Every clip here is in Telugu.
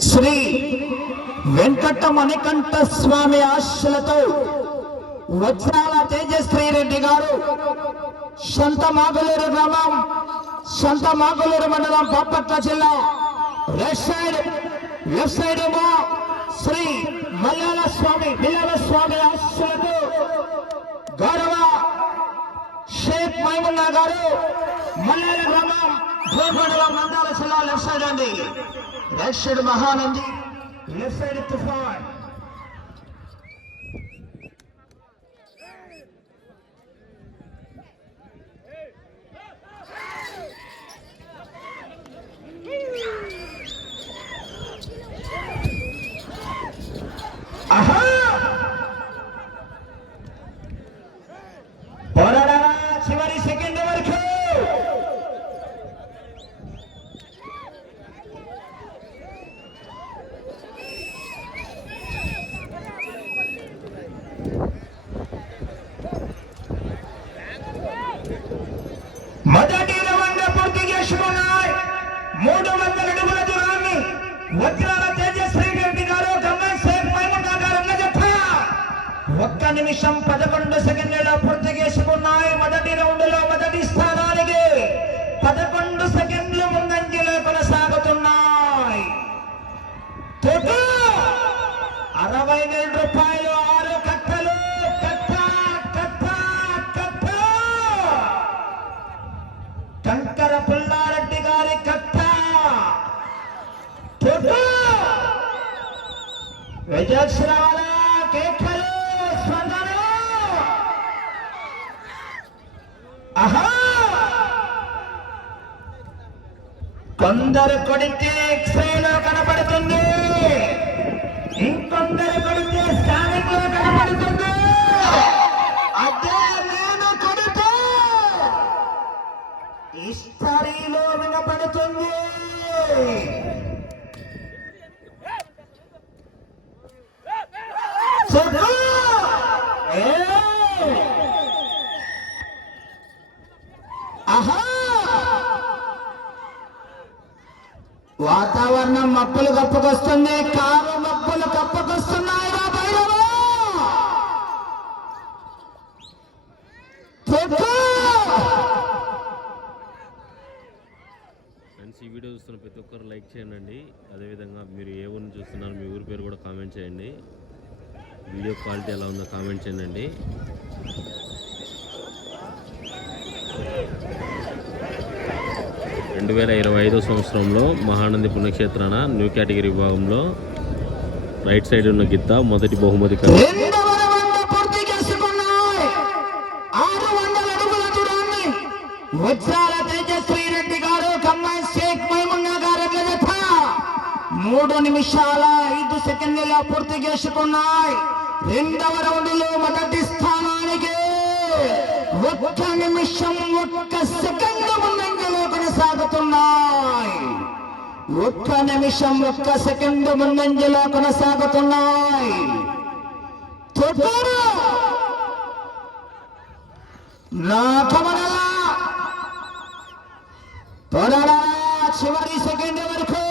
శ్రీ వెంకట మణికంఠ స్వామి ఆశలతో వజ్రాల తేజశ్రీ రెడ్డి గారు సొంత మాగులూరు గ్రామం సొంత మాగులూరు మండలం బాపట్ల జిల్లా లెఫ్ట్ సైడ్ లెఫ్ట్ సైడ్ ఏమో శ్రీ మల్లాల స్వామి మిల్లాల స్వామి ఆశలతో గౌరవ షేక్ మైమున్నా గారు మల్లాల గ్రామం భూమండలం మందాల జిల్లా లెఫ్ట్ సైడ్ అండి right side Mahanandi left side తుఫాన్. సెకండ్లలో పూర్తి చేసుకున్నాయి. మొదటి రౌండ్లో మొదటి స్థానానికి పదకొండు సెకండ్లు ముందంజలో కొనసాగుతున్నాయి. అరవై వేల రూపాయలు ఆరు కట్టలు. కట్ట కట్ట కట్ట! కంకర పుల్లారెడ్డి గారి కట్ట! తొట్టు విజయశ్రావణ కేకలు స్పందన ఆహా కొందరు కొడితే ఎక్స్రేలో కనపడుతుంది ఇంకొందరు కొడితే కనపడుతుంది అదే నేను కొడితే హిస్టరీలో వినపడుతుంది. వాతావరణం మబ్బులు ఫ్రెండ్స్ ఈ వీడియో చూస్తున్న ప్రతి ఒక్కరు లైక్ చేయండి. అదేవిధంగా మీరు ఏ ఊరిని చూస్తున్నారు మీ ఊరి పేరు కూడా కామెంట్ చేయండి. వీడియో క్వాలిటీ ఎలా ఉందో కామెంట్ చేయండి. రెండు వేల ఇరవై ఐదో సంవత్సరంలో మహానంది పుణ్యక్షేత్రాన న్యూ కేటగిరీ విభాగంలో రైట్ సైడ్ ఉన్న గిత్త మొదటి బహుమతి కల మూడు నిమిషాల ఐదు సెకండ్లలో పూర్తి చేసుకున్నాయి. రెండవ రౌండ్లో మొదటి స్థానానికి ఒక్క నిమిషం ఒక్క సెకండ్ ముందంజలో కొనసాగుతున్నాయి. ఒక్క నిమిషం ఒక్క సెకండ్ ముందంజలో కొనసాగుతున్నాయి. నా కమనలా చివరి సెకండ్ వరకు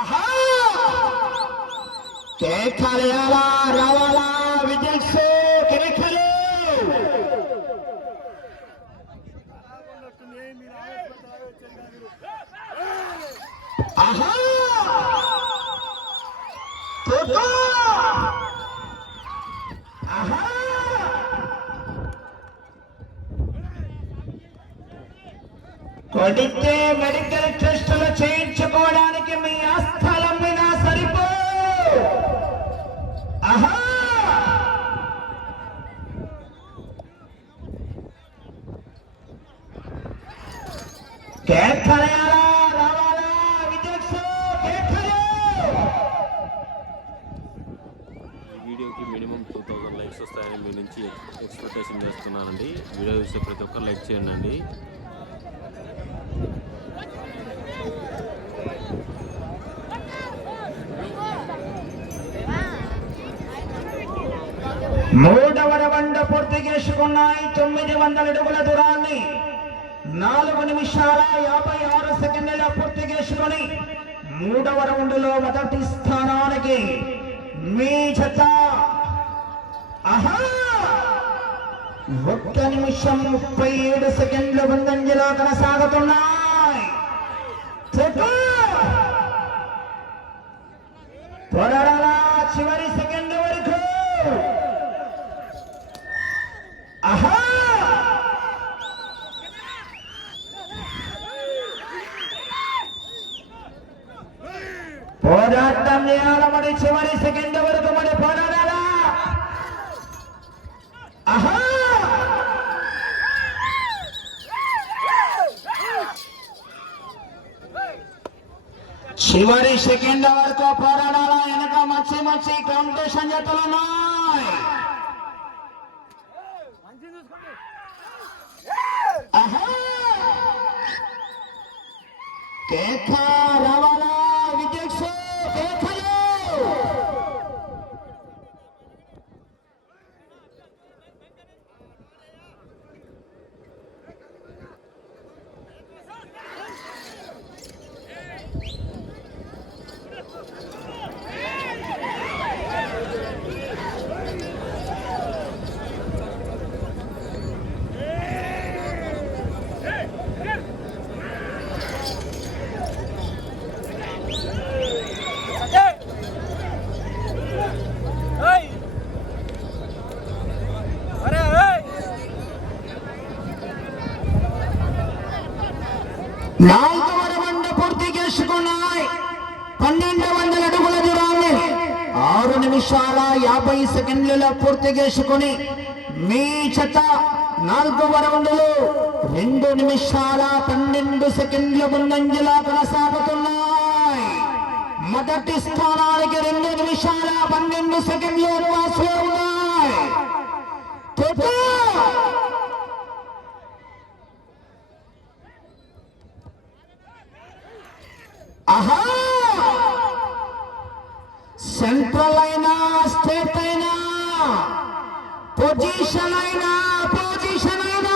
ఆహా! కేకలేయాలా రావాలా విజయ్ కేకలు ఆహా! ఎక్స్పెక్టేషన్ చేస్తున్నానండి. వీడియో చూసే ప్రతి ఒక్కరు లైక్ చేయండి మూడవ రౌండ్ పూర్తి పూర్తి చేసుకున్నాయి తొమ్మిది వందల అడుగుల దూరాన్ని నాలుగు నిమిషాల యాభై ఆరు సెకండ్ల పూర్తి చేసుకుని మూడవ రౌండ్లో మొదటి స్థానానికి మీ చెత్త ఆహా! ఒక్క నిమిషం ముప్పై ఏడు సెకండ్లు ముందంజలో కొనసాగుతున్నాయి. చెట్టు చివరి సెకండ్ వరకు. ఆహా పోరాటం చేయాల మరి చివరి సెకండ్ వరకు మరి పోరాడాలా ఆహా చివరి సెకండ్ వరకు పోరాడాల? వెనక మచ్చి మచ్చి కాంపిటీషన్ జతలు ఉన్నాయి ఆహా! కేక రావాలా విజయక్ష కేకలు నాలుగవ రౌండ్ పూర్తి చేసుకున్నాయి. పన్నెండు వందల అడుగుల దూరాన్ని ఆరు నిమిషాల యాభై సెకండ్లలో పూర్తి చేసుకుని మీ చెత్త నాలుగవ రౌండ్లో రెండు నిమిషాల పన్నెండు సెకండ్ల ముందంజలా కొనసాగుతున్నాయి. మొదటి స్థానానికి రెండు నిమిషాల పన్నెండు సెకండ్లు వాసులు ఉన్నాయి చెత్త ఆహా సెంట్రల్ అయినా స్టేట్ అయినా పొజిషన్ అయినా పొజిషన్ అయినా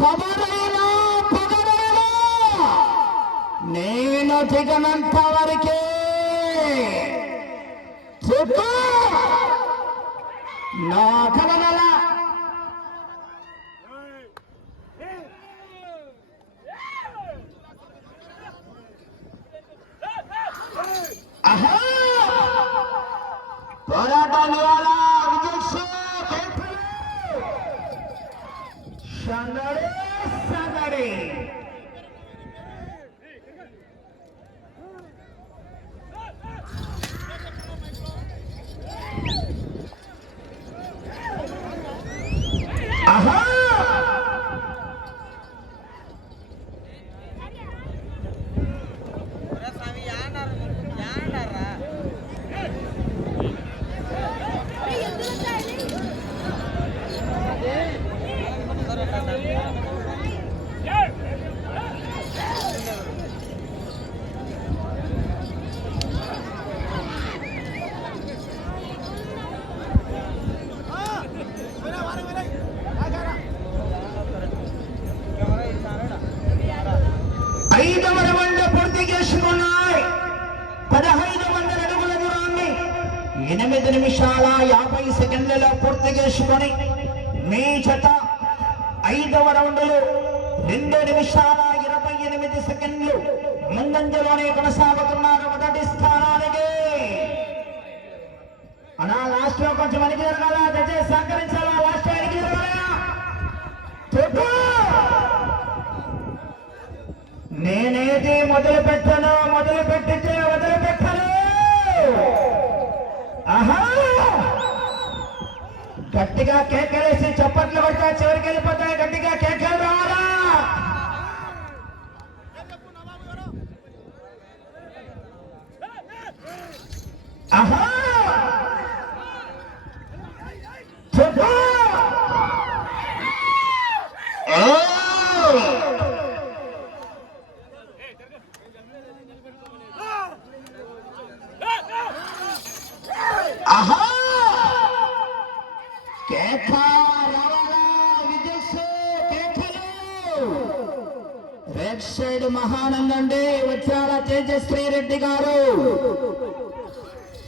పవరైనా పగరైనా నేను దిగనంత వరకే చెప్పు నా కలగల টাকাওয়ালা నిమిషాల యాభై సెకండ్లలో పూర్తి చేసుకొని మీ జత ఐదవ రౌండ్లో రెండు నిమిషాల ఇరవై ఎనిమిది సెకండ్లు ముందంజలోనే కొనసాగుతున్నారు మొదటి స్థానానికి. అనా లాస్ట్లో కొంచెం వెనక్కి జరగాల? దయచేసి సహకరించాలా? లాస్ట్ వెనక్కి జరగాల? నేనేది మొదలు పెట్టను మొదలు పెట్టితే వదిలి గట్టిగా కేకలేసి చప్పట్లు కొడతా చివరికి వెళ్ళిపోతాయి. గట్టిగా కేకలు రావాలా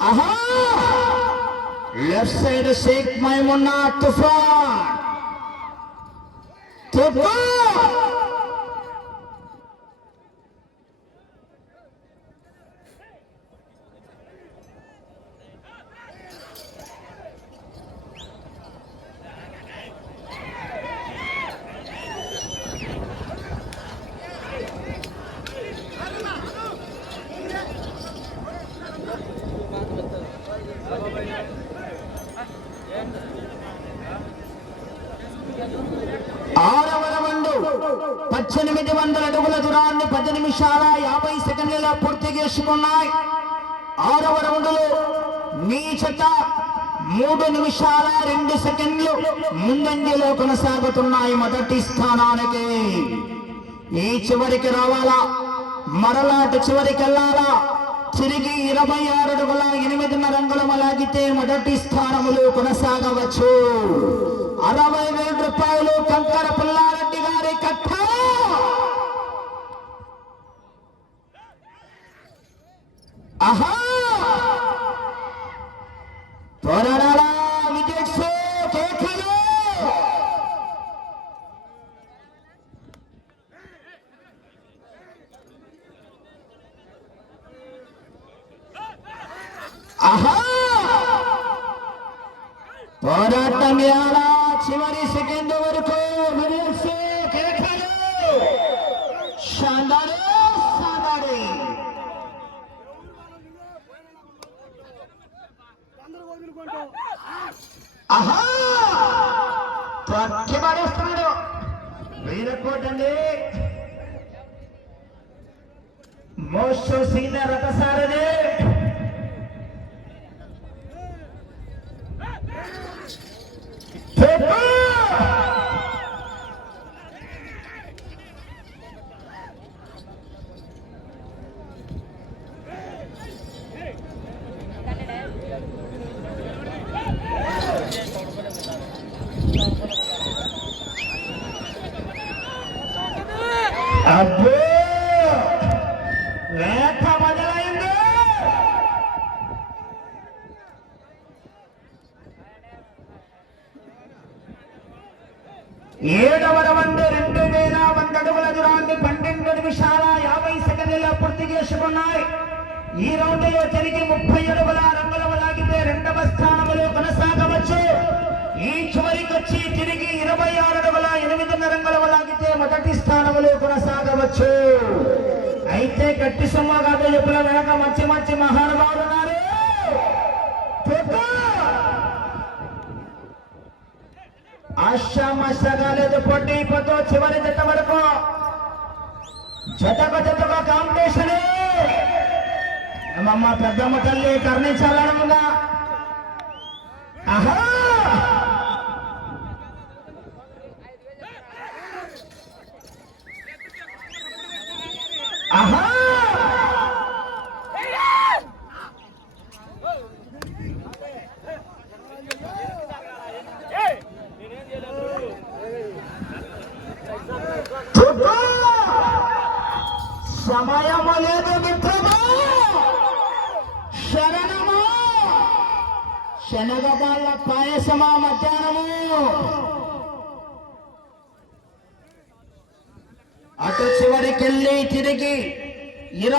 ఆహా లెఫ్ట్ సైడ్ షేక్ మైమున్నా తుఫాన్ తుఫాన్ ఆరవ రౌండ్ పద్దెనిమిది వందల అడుగుల పది నిమిషాల యాభై సెకండ్లలో పూర్తి చేసుకున్నాయి. ఆరవ రౌండ్లో మీ చెత్త మూడు నిమిషాల రెండు సెకండ్లు ముందంజలో కొనసాగుతున్నాయి మొదటి స్థానానికి. ఈ చివరికి రావాలా? మరలాటి చివరికి వెళ్ళాలా? తిరిగి ఇరవై ఆరు అడుగుల ఎనిమిదిన్నర రంగుల లాగితే మొదటి స్థానములు కొనసాగవచ్చు. అరవై వేల రూపాయలు కంకర పుల్లారెడ్డి గారి కట్ట! ఆహా పోరాడాలా విజయ్ కేకలు ఆహా పోరాటం ఎలా చివరి Repara! చేసుకున్నాయి ఈ రౌండ్లో జరిగి ముప్పై అడుగుల రంగుల లాగితే రెండవ స్థానంలో కొనసాగవచ్చు. ఈ చివరికి వచ్చి తిరిగి ఇరవై ఆరు అడుగుల ఎనిమిదిన్నర రంగుల లాగితే మొదటి స్థానంలో కొనసాగవచ్చు. అయితే గట్టి సొమ్మ కాదు ఎప్పుల వెనక మంచి మంచి మహానుభావులు ఉన్నారు. పుట్టు! ఆశామశగా లేదు పోటీ పోతూ చివరి జత వరకు. జతక జతగా కాంపిటీషన్ అమ్మమ్మ పెద్దమ్మ తల్లి కరుణించాలనగా ఆహా!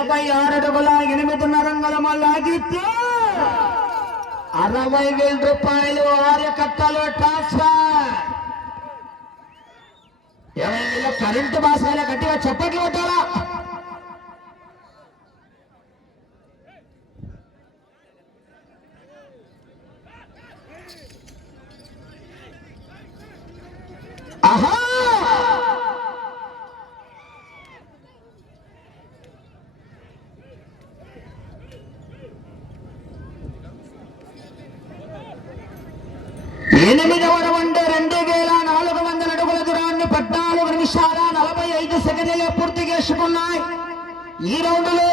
ఇరవై ఆరు అడుగుల ఎనిమిదిన్నర రంగుల లాగితే అరవై వేల రూపాయలు ఆరు కట్టలు ట్రాన్స్ఫర్ ఏమైనా కరెంటు బాసాల గట్టిగా చెప్పట్లు కొట్టాలా ఆహా ఎనిమిదవ రౌండ్ రెండు వేల నాలుగు వందల అడుగుల దూరాన్ని పద్నాలుగు నిమిషాల నలభై పూర్తి చేసుకున్నాయి. ఈ రౌండ్లో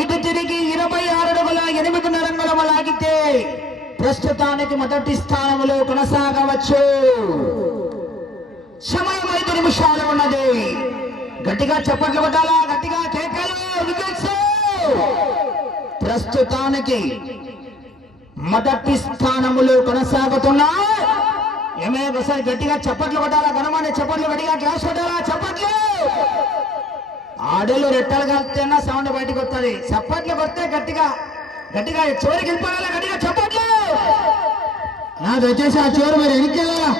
ఇటు తిరిగి ఇరవై ఆరు అడుగుల ఎనిమిదిన్నర రంగుల లాగితే ప్రస్తుతానికి మొదటి స్థానంలో కొనసాగవచ్చు. సమయం ఐదు నిమిషాలు ఉన్నది. గట్టిగా చప్పట్లు కొట్టాలా గట్టిగా కేకలు ప్రస్తుతానికి మొదటి స్థానములు కొనసాగుతున్నా ఏమే ఒకసారి గట్టిగా చప్పట్లు కొట్టాలా? ఘనమైన చప్పట్లు గట్టిగా క్లాస్ కొట్టాలా? చప్పట్లు! ఆడేళ్ళు రెట్టలు కలిస్తేనా సౌండ్ బయటకు వస్తుంది చప్పట్లు కొడితే గట్టిగా గట్టిగా చోరికి వెళ్ళిపోవాలా? గట్టిగా చప్పట్లు! నా దయచేసి ఆ చోరు మరి ఎన్నికెళ్ళా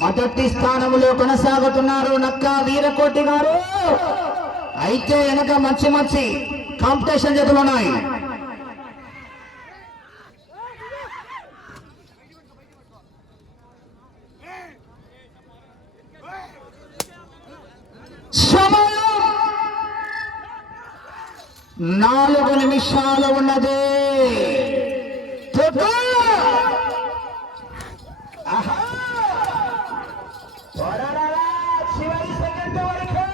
మొదటి స్థానంలో కొనసాగుతున్నారు నక్క వీరకోటి గారు. అయితే వెనక మంచి మంచి కాంపిటీషన్ జతలు ఉన్నాయి. నాలుగు నిమిషాలు ఉన్నది తుక్కు. ఆహా. పోరాడాలా చివరి సెకండ్ వరకు.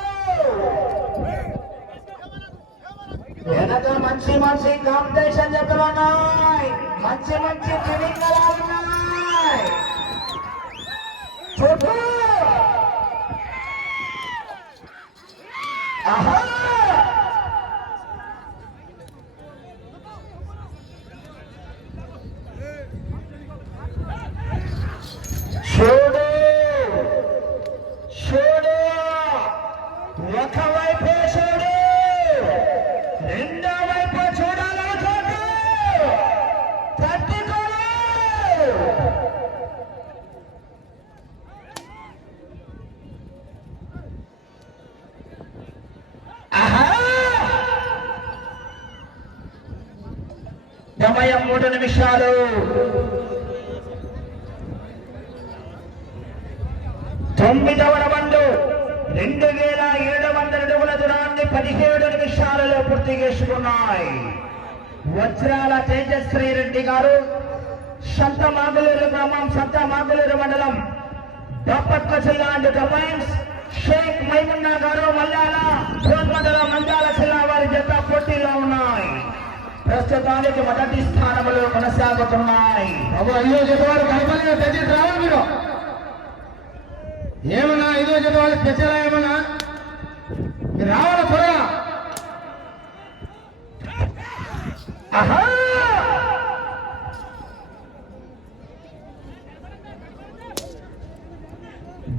వెనక మంచి మంచి కాంపిటీషన్ జతలు ఉన్నాయి మంచి మంచి ట్రెనింగ్లు ఉన్నాయి మూడు నిమిషాలు. తొమ్మిదవ రౌండ్ రెండు వేల ఏడు వందల అడుగుల దూరాన్ని పదిహేడు నిమిషాలలో పూర్తి చేసుకున్నాయి. వజ్రాల తేజశ్రీ రెడ్డి గారు సంత మాగులూరు గ్రామం సంత మాగులూరు మండలం బాపట్ల జిల్లా అండ్ షేక్ మైమున్నా గారు మల్లాల భోజ్ మండలం మంజాల జిల్లా వారి ప్రస్తుతానికి మొదటి స్థానంలో కొనసాగుతున్నాయి. అబ్బో ఐదో జత తెచ్చి రావాలి మీరు. ఏమన్నా ఐదో జత వాళ్ళు స్పెషల్ ఏమన్నా మీరు రావాలా త్వరగా ఆహా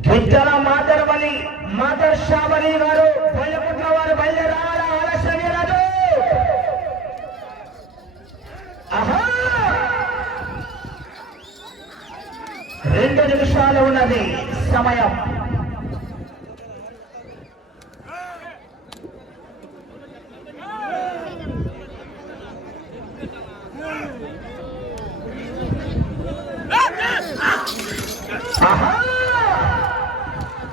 గిద్దల మాదర్వలి మాదర్ షాబలి గారు బయలుపుట్ల వారు బయలుదేరావాలా ఆలస్యం రాదు ఆహా రెండు నిమిషాలు ఉన్నది సమయం ఆహా కేకలేయాలా రావాలా విజయ్ ఆహా పోరాడాలా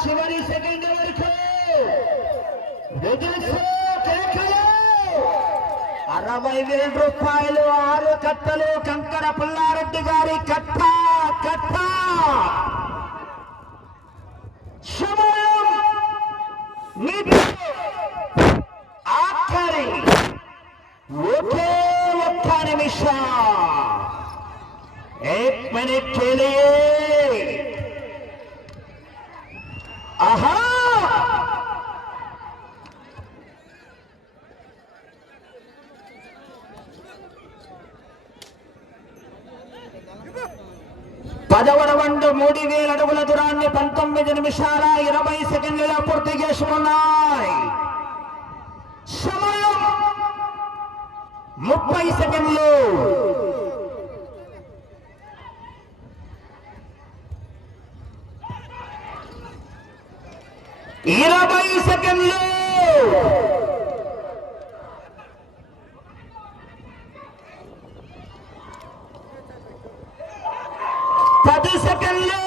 చివరి సెకండ్ వరకు విజయ్ కేకలు. అరవై వేల రూపాయలు ఆరు కట్టలు. కంకర పుల్లారెడ్డి గారి కట్ట కట్ట. एक मिनट के लिए आहा పదవ రౌండ్ మూడు వేల అడుగుల దూరాన్ని పంతొమ్మిది నిమిషాల ఇరవై సెకండ్లలో పూర్తి చేసుకున్నాయి సమయం ముప్పై సెకండ్లు ఇరవై సెకండ్లు. పది సెకండ్లు.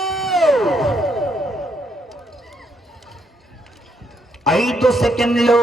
ఐదు సెకండ్లు.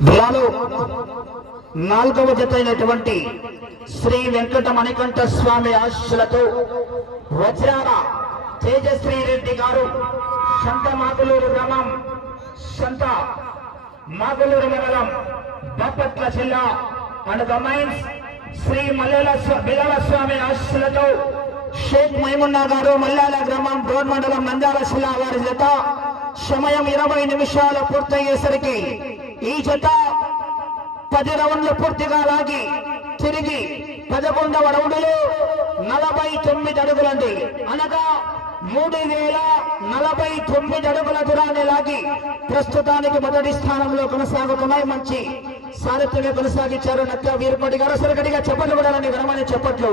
ధ్వజాలు నాలుగవ జత అయినటువంటి శ్రీ వెంకట మణికంఠ స్వామి ఆశీస్సులతో వజ్రాల తేజశ్రీ రెడ్డి గారు సంత మాగులూరు గ్రామం సంత మాగులూరు మండలం బాపట్ల జిల్లా and the mines Shri Mallela స్వ- స్వామి ఆశీస్సులతో షేక్ మైమున్నా గారు మల్లాల గ్రామం డోర్ మండలం నంద్యాల జిల్లా వారి జత సమయం ఇరవై నిమిషాలు పూర్తయ్యేసరికి ఈ జత పది రౌండ్లు పూర్తిగా లాగి తిరిగి పదకొండవ రౌండ్లో నలభై తొమ్మిది అడుగులండి అనగా మూడు వేల నలభై తొమ్మిది అడుగుల దూరాన్ని లాగి ప్రస్తుతానికి మొదటి స్థానంలో కొనసాగుతున్నాయి. మంచి సారథ్యమే కొనసాగించారు నక్క వీరపడి గారు. సరిగడిగా చెప్పట్లు కూడా విరమని చెప్పట్లు.